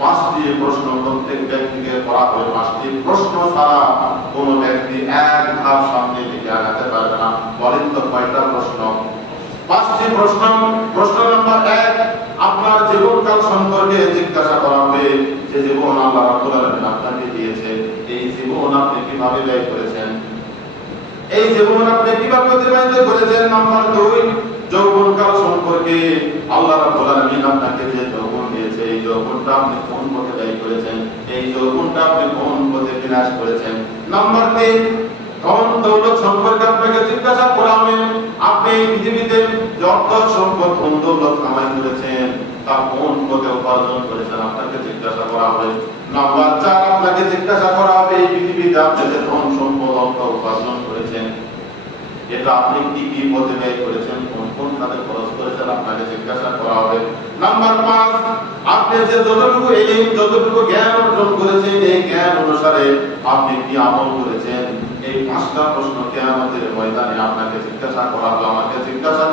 পাঁচটি প্রশ্ন প্রত্যেক ব্যক্তিকে করা হবে। পাঁচটি প্রশ্ন ছাড়া কোন ব্যক্তি এক ধাপ সামনে দিকে আগাতে পারবে না। বলেন তো কয়টা প্রশ্ন? পাঁচটি প্রশ্ন। প্রশ্ন নম্বর 1, আপনার জীবনকাল সম্পর্কে জিজ্ঞাসা করা হবে। যে জীবন আল্লাহ রাব্বুল আলামিন আপনাকে দিয়েছে, এই জীবন আপনি কিভাবে ব্যয় করেছেন, এই জীবন আপনি কিভাবে অতিবাহিত করেছেন। নাম্বার 2, যৌবনকাল সম্পর্কে আল্লাহ রাব্বুল আলামিন আপনাকে যে যৌবন দিয়েছে, এই যৌবনটা আপনি কোন পথে ব্যয় করেছেন, এই যৌবনটা আপনি কোন পথে বিনাশ করেছেন। নাম্বার 3, ধন দৌলত সম্পর্কে আপনাকে জিজ্ঞাসা করা হবে। আপনি এই পৃথিবীতে যত সম্পদ ধন দৌলত কামাই করেছেন তা কোন পথে উপার্জন করেছেন, আপনাকে জিজ্ঞাসা করা হবে। নাম্বার 4, আপনাকে জিজ্ঞাসা করা হবে এই পৃথিবীতে আপনি যে ধন সম্পদ অর্থ উপার্জন করেছেন, এটা আপনি কি কি পথে ব্যয় করেছেন, কোন কোন খাতে খরচ করেছেন, আপনাকে জিজ্ঞাসা করা হবে। নাম্বার 5, আপনি যে যতটুকু ইলম, যতটুকু জ্ঞান অর্জন করেছেন, এই জ্ঞান অনুসারে আপনি কি আমল করেছেন। এই 5টা প্রশ্ন কিয়ামতের ময়দানে আপনাকে জিজ্ঞাসা করা হবে, আমাকে জিজ্ঞাসা